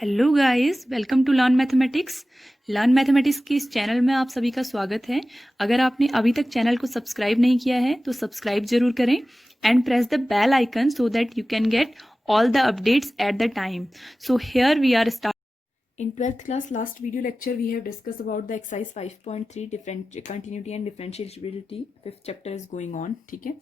Hello guys, welcome to learn mathematics के इस channel में आप सभी का स्वागत है। अगर आपने अभी तक चैनल को सब्सक्राइब नहीं किया है तो सब्सक्राइब जरूर करें and press the bell icon so that you can get all the updates at the time. So here we are starting. In 12th class last video lecture we have discussed about the exercise 5.3 different continuity and differentiability. Fifth chapter is going on. ठीक है,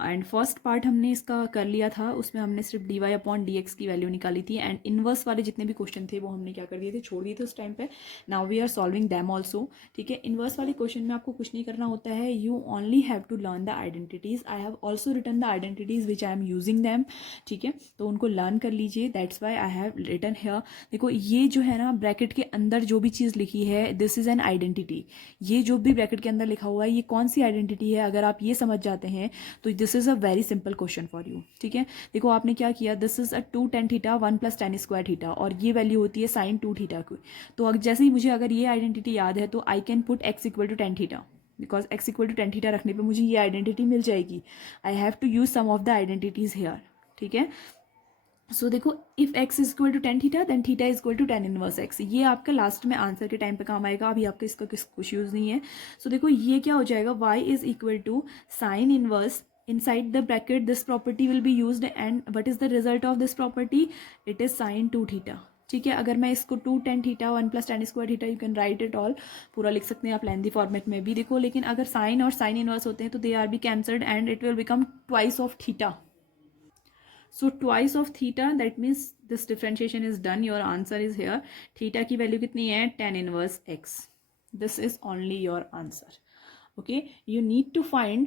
and first part हमने इसका कर लिया था, उसमें हमने सिर्फ dy अपॉन dx की वैल्यू निकाली थी एंड इनवर्स वाले जितने भी क्वेश्चन थे वो हमने क्या कर दिए थे, छोड़ दिए थे उस टाइम पे. Now we are solving them also. ठीक है, इनवर्स वाले क्वेश्चन में आपको कुछ नहीं करना होता है, you only have to learn the identities. I have also written the identities which I am using them. ठीक है, तो उनको लर्न कर लीजिए. That's why I have written here. देखो ये जो है ना, ब्रैकेट के अंदर जो भी चीज़ लिखी है, दिस इज़ एन आइडेंटिटी. ये जो भी ब्रैकेट के अंदर लिखा हुआ है ये कौन सी आइडेंटिटी है, अगर आप ये समझ जाते हैं तो this is a very simple question for you. ठीक है, देखो आपने क्या किया, this is a 2 tan theta 1 + tan square theta और ये वैल्यू होती है साइन 2 थीटा की. तो अगर जैसे ही मुझे अगर ये आइडेंटिटी याद है तो I can put x equal to tan theta, because x equal to tan theta रखने पर मुझे ये आइडेंटिटी मिल जाएगी. I have to use some of the identities here. ठीक है, सो देखो, if x is equal to tan theta then theta is equal to tan inverse x. ये आपका लास्ट में आंसर के टाइम पे काम आएगा, अभी आपका इसका कुछ यूज़ नहीं है. सो देखो ये क्या हो जाएगा, y is equal to sine inverse inside the bracket this property will be used and what is the result of this property, it is sine 2 theta. ठीक है, अगर मैं इसको 2 tan theta 1 + tan square theta, you can write it all, पूरा लिख सकते हैं आप लेंथी फॉर्मेट में भी. देखो लेकिन अगर साइन और साइन इनवर्स होते हैं तो they R be cancelled and it will become twice of theta. So twice of theta, that means this differentiation is done. Your answer is here. Theta की वैल्यू कितनी है, tan inverse x. This is only your answer. Okay, you need to find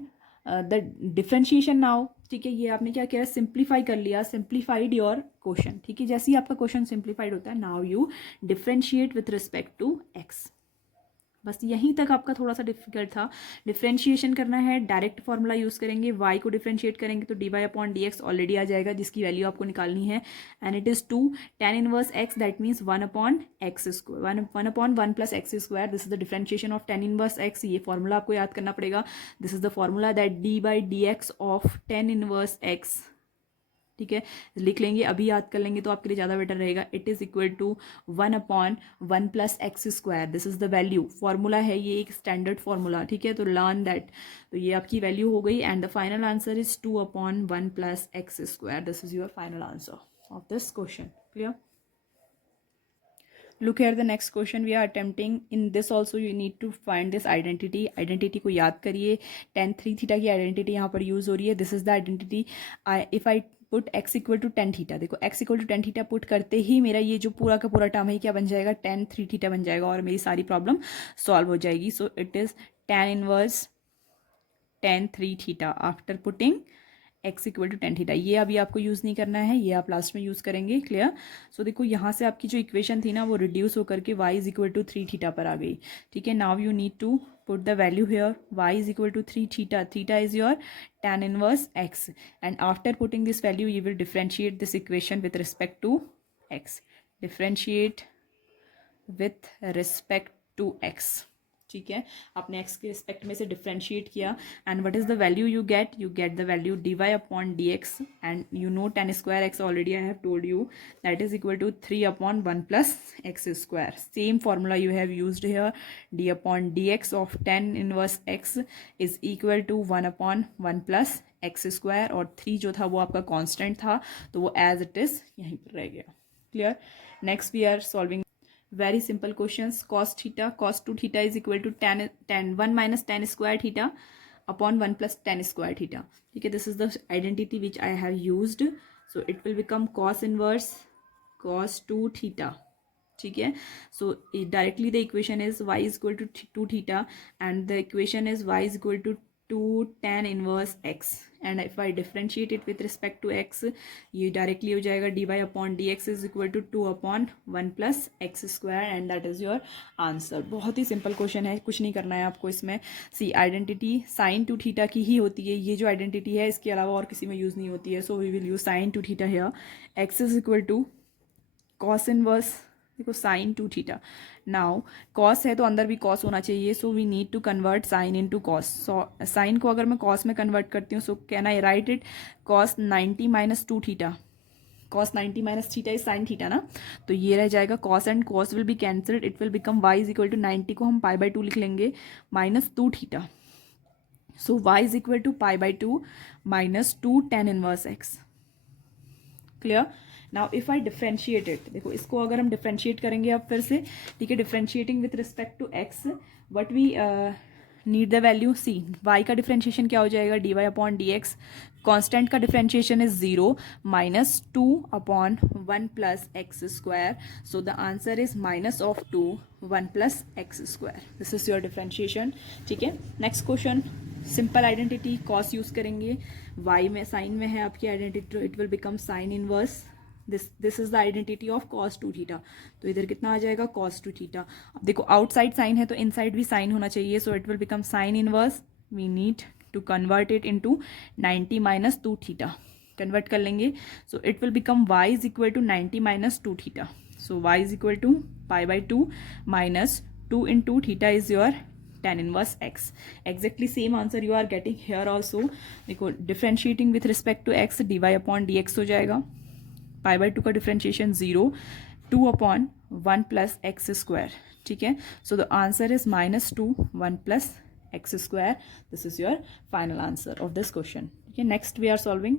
the differentiation now. ठीक है, ये आपने क्या किया, simplify कर लिया, सिंप्लीफाइड योर क्वेश्चन. ठीक है, जैसे ही आपका क्वेश्चन सिंप्लीफाइड होता है, now you differentiate with respect to x. बस यहीं तक आपका थोड़ा सा डिफिकल्ट था. डिफ्रेंशिएशन करना है, डायरेक्ट फॉर्मूला यूज़ करेंगे, y को डिफ्रेंशिएट करेंगे तो dy अपॉन dx ऑलरेडी आ जाएगा जिसकी वैल्यू आपको निकालनी है and it is 2 tan inverse x, that means 1 upon x square, 1 upon 1 + x square. This is the differentiation of tan inverse x. ये फॉर्मूला आपको याद करना पड़ेगा. This is the formula that d/dx of tan inverse x. ठीक है, लिख लेंगे, अभी याद कर लेंगे तो आपके लिए ज़्यादा बेटर रहेगा. It is equal to 1 upon 1 + x square. This is the value. Formula है ये, एक स्टैंडर्ड फॉर्मूला. ठीक है, तो लर्न दैट. तो ये आपकी वैल्यू हो गई and the final answer is 2 upon 1 + x square. This is your final answer of this question. Clear? Look here the next question we are attempting. In this also you need to find this identity. Identity को याद करिए. tan 3 theta की identity यहाँ पर use हो रही है. This is the identity. If I put x equal to tan theta, देखो x equal to tan theta put करते ही मेरा ये जो पूरा का पूरा टर्म है क्या बन जाएगा, tan 3 थीटा बन जाएगा और मेरी सारी प्रॉब्लम सॉल्व हो जाएगी. So it is tan inverse tan 3 theta after putting x equal to tan theta. ये अभी आपको यूज़ नहीं करना है, ये आप लास्ट में यूज़ करेंगे. क्लियर? सो देखो यहाँ से आपकी जो इक्वेशन थी ना वो रिड्यूस होकर के y is equal to 3 theta पर आ गई. ठीक है, now you need to put the value here. y is equal to 3 theta. Theta is your tan inverse x and after putting this value you will differentiate this equation with respect to x. Differentiate with respect to x. ठीक है, आपने x के respect में से differentiate किया and what is the value you get the value dy upon dx and you know tan square x already I have told you that is equal to 3 upon 1 + x square. Same formula you have used here. d upon dx of tan inverse x is equal to 1 upon 1 + x square और 3 जो था वो आपका constant था तो वो as it is यहीं पर रह गया. Clear? Next we are solving very simple questions. Cos theta, cos 2 theta is equal to tan 1 - tan square theta upon 1 + tan square theta. ठीक है, this is the identity which I have used. So it will become cos inverse cos 2 theta. ठीक है, so directly the equation is y is equal to 2 theta and the equation is y is equal to 2 tan inverse x and if I differentiate it with respect to x ये directly हो जाएगा dy upon dx is equal to 2 upon 1 + x square and that is your answer. बहुत ही simple question है, कुछ नहीं करना है आपको इसमें. सी आइडेंटिटी साइन 2 थीटा की ही होती है. ये जो आइडेंटिटी है इसके अलावा और किसी में यूज़ नहीं होती है. So we will use sine 2 theta here. x is equal to cos inverse, देखो साइन 2 थीटा. नाउ कॉस है तो अंदर भी कॉस होना चाहिए. So we need to convert sine into cos. So sine को अगर मैं कॉस में कन्वर्ट करती हूँ so can I write it cos 90 - 2 theta. cos 90 minus theta is sine theta ना, तो ये रह जाएगा cos and cos will be cancelled, it will become y is equal to 90 को हम पाई बाई 2 लिख लेंगे minus 2 theta. So y is equal to pi by 2 minus 2 tan inverse x. Clear. Now if I differentiate it, देखो इसको अगर हम differentiate करेंगे अब फिर से, ठीक है, differentiating with respect to x, what we need the value c. y का डिफ्रेंशिएशन क्या हो जाएगा, dy अपॉन dx. कांस्टेंट का differentiation is 0 minus 2 upon 1 plus x square. So the answer is minus of 2 1 plus x square. This is your differentiation. ठीक है. Next question, simple identity cos use करेंगे. y में sine में है आपकी identity, it will become sine inverse. This is the identity of cos 2 theta. तो इधर कितना आ जाएगा, cos 2 थीटा. अब देखो आउटसाइड साइन है तो इनसाइड भी साइन होना चाहिए. So it will become sine inverse. We need to convert it into 90 minus 2 theta. Convert कर लेंगे. So it will become y is equal to 90 minus 2 theta. So y is equal to pi by 2 minus 2 into theta is your tan inverse x. Exactly same answer you are getting here also. देखो differentiating with respect to x, dy upon dx हो जाएगा. Pi by 2 का differentiation 0, 2 upon 1 plus x square. ठीक है. So the answer is minus 2 1 plus x square. This is your final answer of this question. ठीक है. Next we are solving.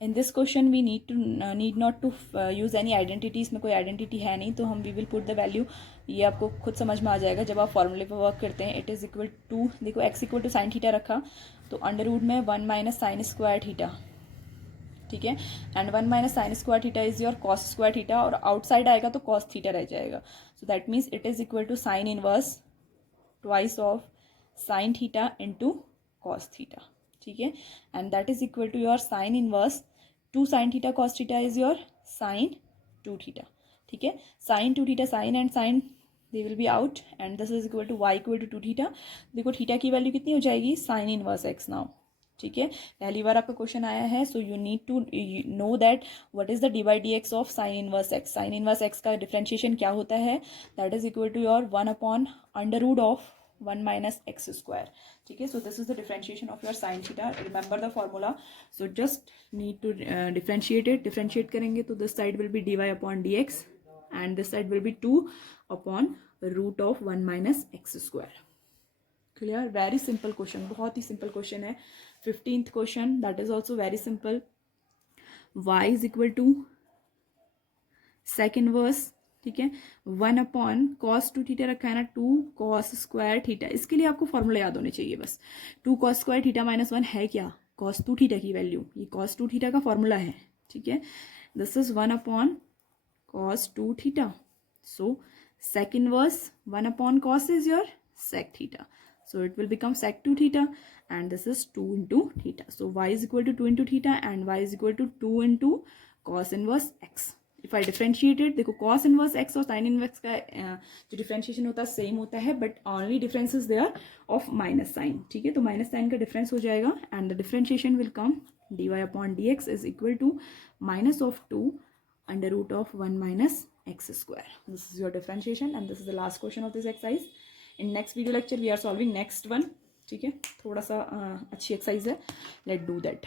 In this question we need not to use any identity. इसमें कोई identity है नहीं तो हम we will put the value. ये आपको खुद समझ में आ जाएगा जब आप फॉर्मूले पर वर्क करते हैं. इट इज इक्वल टू, देखो x equal to sine theta रखा तो अंडर रूट में 1 माइनस साइन स्क्वायर थीटा. ठीक है. And 1 minus sine square theta is your cos square theta, और आउटसाइड आएगा तो कॉस थीटा रह जाएगा. So that means it is equal to sine inverse twice of sine theta into cos theta. ठीक है. And that is equal to your sine inverse 2 sine theta cos theta is your sine 2 theta. ठीक है. Sine 2 theta, sine and sine they will be out and this is equal to y equal to 2 theta. देखो theta की value कितनी हो जाएगी, sine inverse x now. ठीक है. पहली बार आपका क्वेश्चन आया है. So you need to know that what is the d by d x of sine inverse x. Sine inverse x का डिफ्रेंशिएशन क्या होता है, that is equal to your 1 upon under root of 1 minus x square. ठीक है. So this is the differentiation of your sine theta. Remember the formula. So just need to differentiate it. Differentiate करेंगे तो this side will B D y upon d x and this side will be 2 upon root of 1 minus x square. Clear. Very simple question, बहुत ही simple question है. 15th question, that is also very simple. y is equal to sec inverse. ठीक है. 1 upon cos 2 theta रखा है ना, 2 cos square theta. इसके लिए आपको फॉर्मूला याद होने चाहिए बस. 2 कॉस स्क्वायर थीटा माइनस 1 है क्या, कॉस 2 थीटा की वैल्यू. ये कॉस 2 थीटा का फॉर्मूला है. ठीक है. This is 1 upon cos 2 theta. So sec inverse 1 upon cos is your sec theta. So it will become sec 2 theta and this is 2 into theta. So y is equal to 2 into theta and y is equal to 2 into cos inverse x. If I differentiate it, देखो cos inverse x और sin inverse का जो differentiation होता है same होता है, but only difference is there of minus sign. ठीक है. तो minus sign का difference हो जाएगा and the differentiation will come dy upon dx is equal to minus of 2 under root of 1 minus x square. This is your differentiation and this is the last question of this exercise. In next video lecture we are solving next one. ठीक है. थोड़ा सा अच्छी exercise है. Let do that.